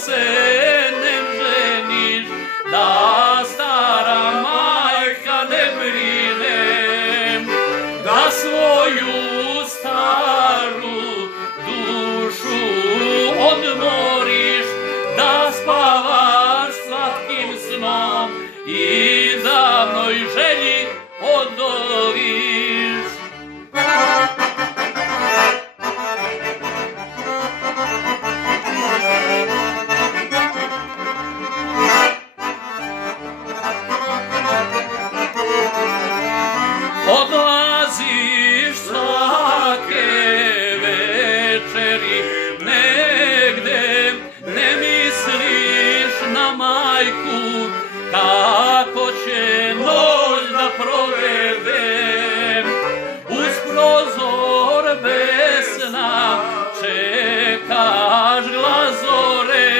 se ne ženiš, da stara majka ne brine, da svoju staru dušu odmoriš, da spavaš slatkim snom i davnoj želji odoliš. Odlaziš svake večeri negde, ne misliš na majku, kako će noć da provede. Uz prozor besna čekaš glazore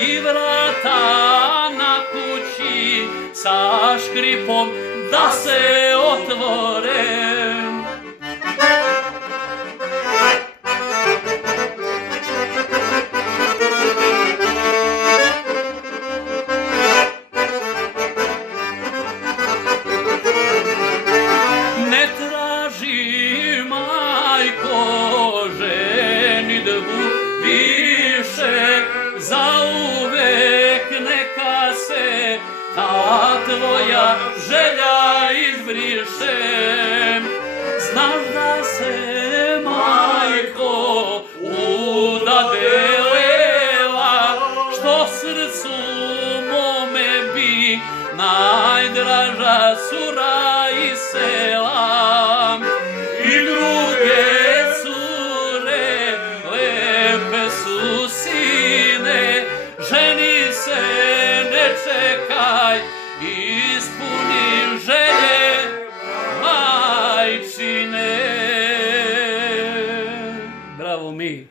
i vrata na kući sa škripom da se otvore. Ne traži majko ženidbu više, zauvek neka se ta tvoja želja izbriše. Znaš da se majko udadelela, što srcu mome bi najdraža cura i sela. I druge cure lepe su sine, ženi se ne čekaj, ispuni želje majčine. Bravo mi.